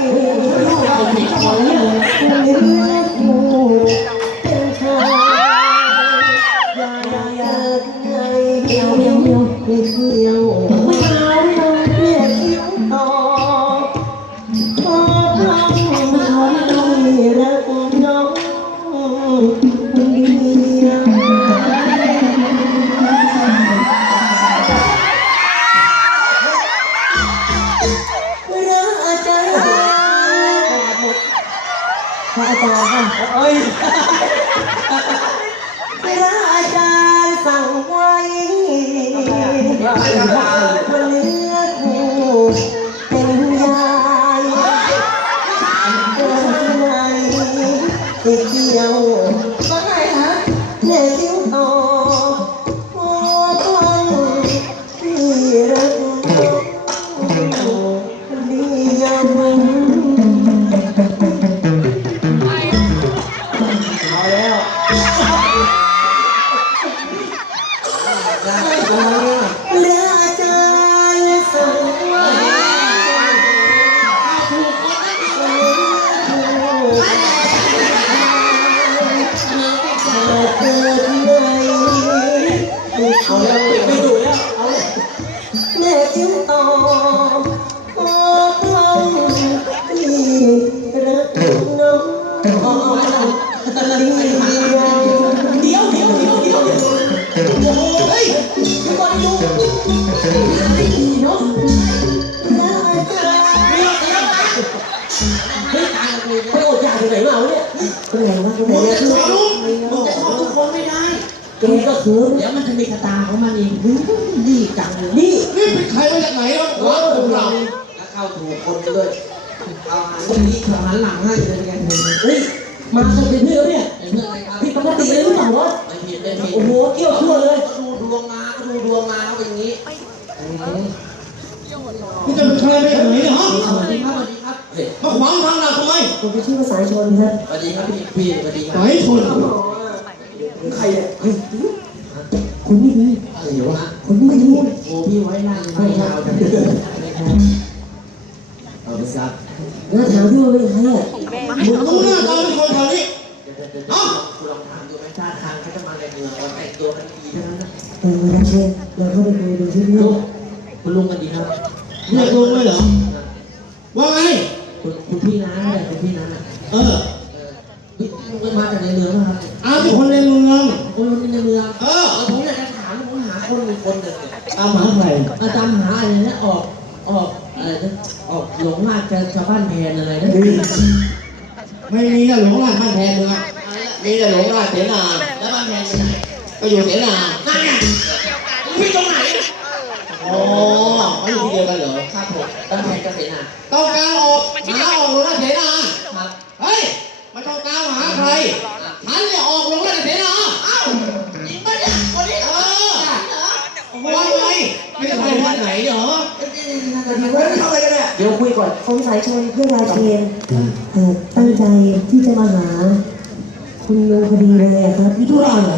yeah, yeah, yeah. Uh, uh, uh, uh. 我看看，哎。ไม่เอาไม่เอาไม่เอาไม่เอาไปอดใจได้ไงเอานี่ไม่เห็นว่ามันจะใช้ลูกจะเข้าถูกคนไม่ได้เกงก็คือเดี๋ยวมันจะมีตาของมันเองนี่จังนี่นี่เป็นใครมาจากไหนเอ้าหลังหลังและเข้าถูกคนเลยทหารนี่ทหารหลังให้ใช่ไหมเฮ้ยมาชนเหงื่อเนี่ยที่ต้องตีลูกหลังวัดคนณไปชื่อภาษาชนครับสวัสดี้ครับพี่พีสวัสดีครับไอ้คนใครอ่ะ คุณนี่ไงอะไรวะ คุณไม่พูดโอ้พี่ไว้นานไม่ครับเอาไปซักแล้วถามด้วยว่าใครอ่ะมึงรเรื่องตอนที่คนแถวนี้อ้าคุณลองถามดูไหมชาทางเขาจะมาในเมืองเราแต่ตัวนันดีเท่านั้นนะเออเราเข้าไปดูดที่นี่ลุงคุณลุงกันดีครับเรียกลุงเลยเหรอว่าไงคุณพี่น้ำแบบคุณพี่น้ำอ่ะเออมัมาจากในเมืองป่ครับอ้าวคนในเมืองคนในเมือง เออผมอยากจะถามผมหาคนหนึ่คนเด็ดตามหาใครตามหาอะไรนะออกออกอะไรนะออกหลงมากจะชาวบ้านแทนอะไรนะไม่มีอะหลงมากบ้านแทนเมืองมีแต่หลงมากเสนาแล้วบ้านแทนไปอยู่เสนานั่นไงพี่ตรงไหนโอ้ไม่เดียวกันเหรอครับผมตั้งแต่เกษตรนาต้องกลางออกหาออกลงมาเสนาครับเฮ้ย มาต้องกลางหาใครฉันเนี่ยออกลงมาเสนาเอ้ายิงไปเนี่ยวนนี้เออว่าไงไม่ใช่ไปวันไหนเหรอเดี๋ยวคุยก่อนสงสัยชนเพื่อนราเชนตั้งใจที่จะมาหา คุณลุงพอดีเลยครับมี่ธุระอะไร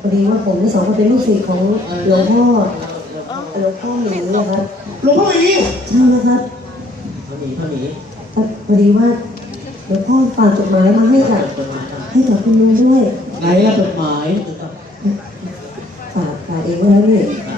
พอดีว่าผมทั้งสองคนเป็นลูกศิษย์ของหลวงพ่อลวงพ่อหนีนะครับหลวงพ่อหนีใช่ไหมครับพ่อหนีพ่อหนีพอดีว่าหลวงพ่อฝากจดหมายมาให้กับให้กับคุณลุงด้วยไหนอะจดหมายฝากฝากเองไว้แล้วนี่